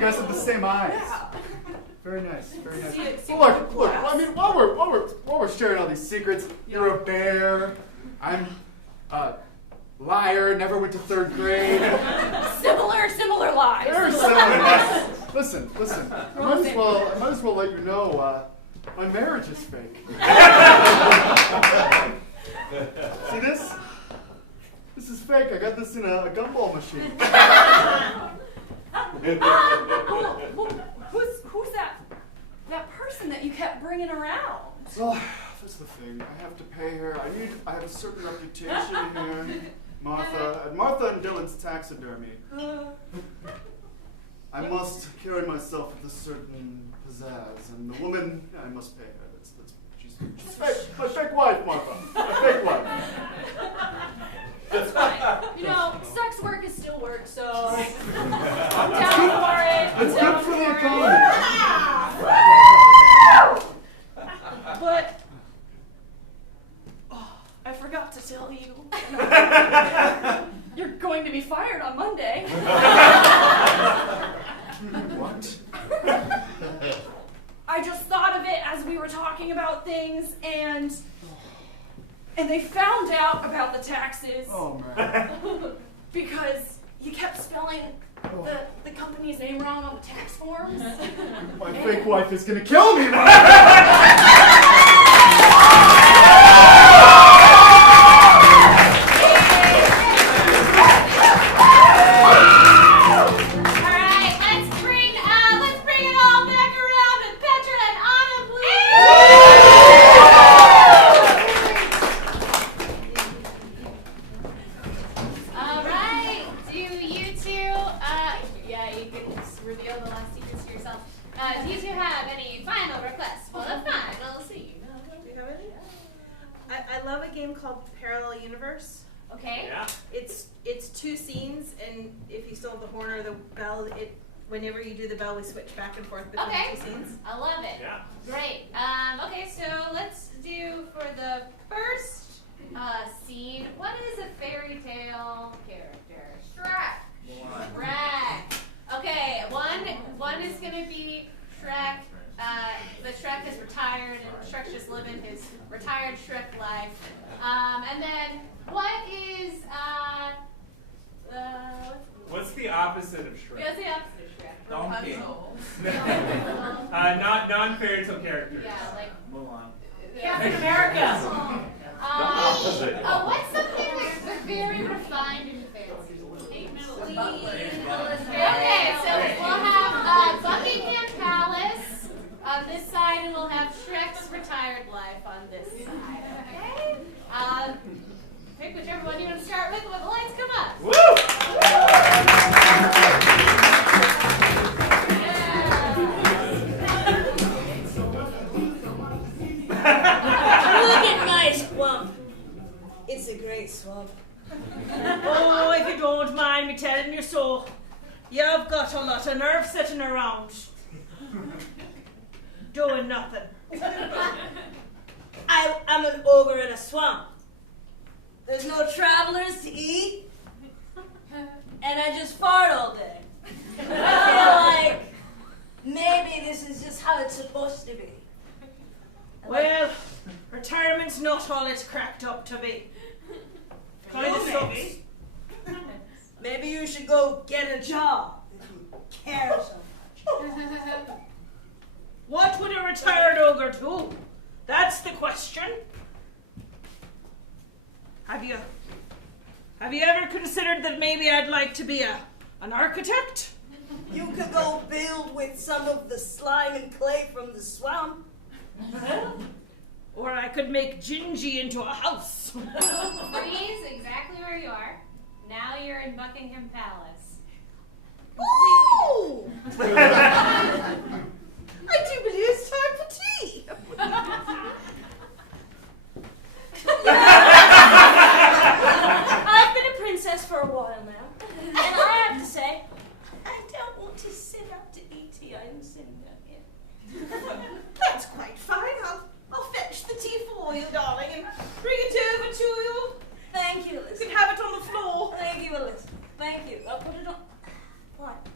you guys have the same eyes. Very nice, very nice. See Well, look, glass. I mean, while we're sharing all these secrets, you're a bear. I'm a liar. Never went to 3rd grade. Similar lies. Very similar. Listen. I might as well let you know. My marriage is fake. See this? This is fake. I got this in a gumball machine. Who's that person that you kept bringing around? Well, that's the thing. I have to pay her. I have a certain reputation here. Martha and Dylan's taxidermy. I must carry myself with a certain pizzazz, and the woman, I must pay her. She's fake. My fake wife, Martha. My fake wife. That's fine. Sex work is still work, so I'm down for it. It's good for the economy. But I forgot to tell you. You're going to be fired on Monday. What? I just thought of it as we were talking about things, and they found out about the taxes. Oh, man. Because you kept spelling the company's name wrong on the tax forms. My fake wife is gonna kill me, man. Whenever you do the bell, we switch back and forth between the 2 scenes. I love it. Yeah. Great. Okay, so let's do for the first scene. What is a fairy tale character? Shrek. Okay, one is gonna be Shrek. The Shrek is retired, and Shrek's just living his retired Shrek life. And then what is what's the opposite of Shrek? What's the opposite of Shrek? Donkey. Non-fairy tale characters. Yeah, like Mulan. Captain America. What's something that's very refined and fancy? Okay, so we'll have Buckingham Palace on this side, and we'll have Shrek's retired life on this side. Okay. Pick whichever one you want to start with when the lights come up. Woo! Look at my swamp. It's a great swamp. Oh, if you don't mind me telling you so, you've got a lot of nerve sitting around. Doing nothing. I'm an ogre in a swamp. There's no travelers to eat, and I just fart all day. I feel like maybe this is just how it's supposed to be. Well, retirement's not all it's cracked up to be. Kind of sucks. Maybe you should go get a job if you care so much. What would a retired ogre do? That's the question. Have you ever considered that maybe I'd like to be an architect? You could go build with some of the slime and clay from the swamp. Or I could make Gingy into a house. Freeze exactly where you are. Now you're in Buckingham Palace. Ooh! I do believe it's time for tea. I've been a princess for a while now, and I have to say, I don't want to sit up to eat tea. I haven't seen that yet. That's quite fine. I'll fetch the tea for you, darling, and bring it over to you. Thank you, Elizabeth. You can have it on the floor. Thank you, Elizabeth. Thank you. I'll put it on. What?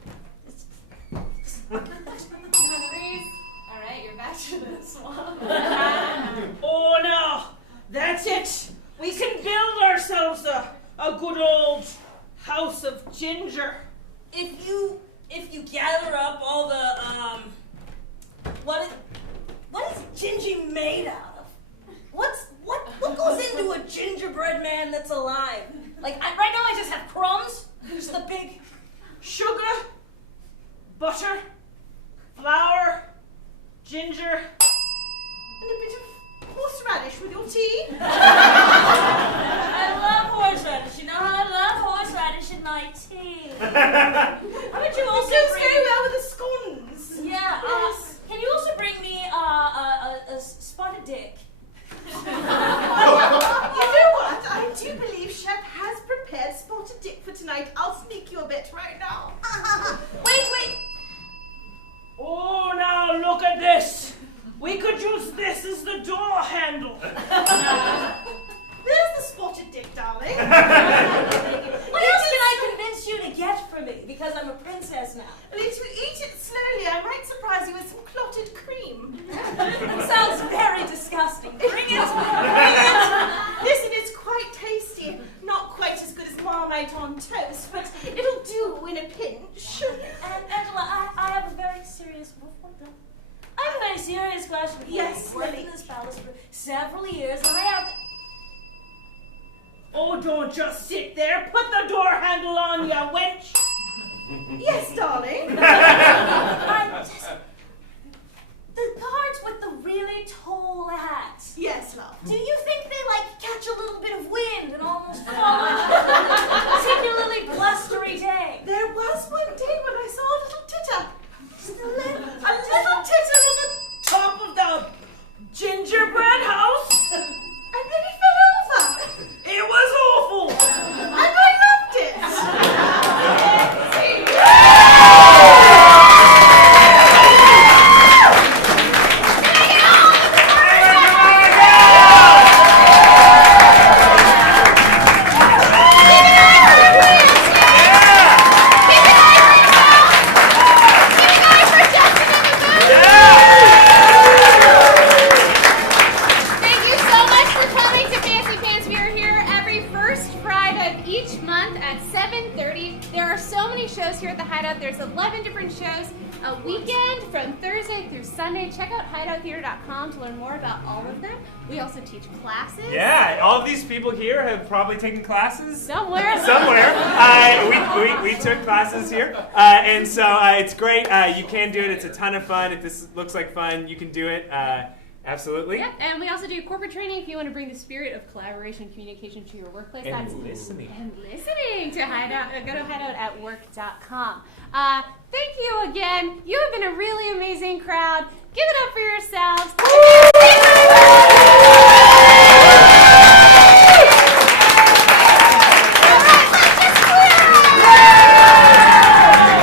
gather up all the, what is Gingy made out of? What goes into a gingerbread man that's alive? Like, right now I just have crumbs, just the big Sugar, butter, flour, ginger, and a bit of horseradish with your tea. I love horseradish. You know how I love horseradish in my tea. How would you also goes bring... very well with the scones. Yeah, Yes. can you also bring me a spotted dick? You know what? I do believe Chef has prepared spotted dick for tonight. I'll sneak you a bit right now. Wait. Oh, now look at this. We could use this as the door handle. There's the spotted dick, darling. What else can I convince you to get for me? Because I'm a princess now. Well, if you eat it slowly, I might surprise you with some clotted cream. That sounds very disgusting. Bring it. Listen, it's quite tasty. Not quite as good as Marmite on toast, but it'll do in a pinch. And Angela, I have a very serious question. Yes, I've worked Lily. in this palace for several years, and I have to... Oh, don't just sit there. Put the door handle on, you wench. Yes, darling. The guards with the really tall hats. Yes, love. Do you think they, catch a little bit of wind and almost fall on a particularly blustery day? There was one day when I saw a little titter. A little titter on the top of the gingerbread house. And then he fell over. It was awful. And I loved it. Thank you so much for coming to Fancy Pants. We are here every first Friday of each month at 7:30. There are so many shows here at the Hideout. There's 11 different shows a weekend from Thursday through Sunday. Check out hideouttheater.com to learn more about all of them. We also teach classes. Yeah, all of these people here have probably taken classes. Somewhere. We took classes here. And so it's great. You can do it. It's a ton of fun. If this looks like fun, you can do it. Absolutely. Yep, and we also do corporate training if you want to bring the spirit of collaboration and communication to your workplace. And That's listening. And listening to Hideout. Go to hideoutatwork.com. Thank you again. You have been a really amazing crowd. Give it up for yourselves.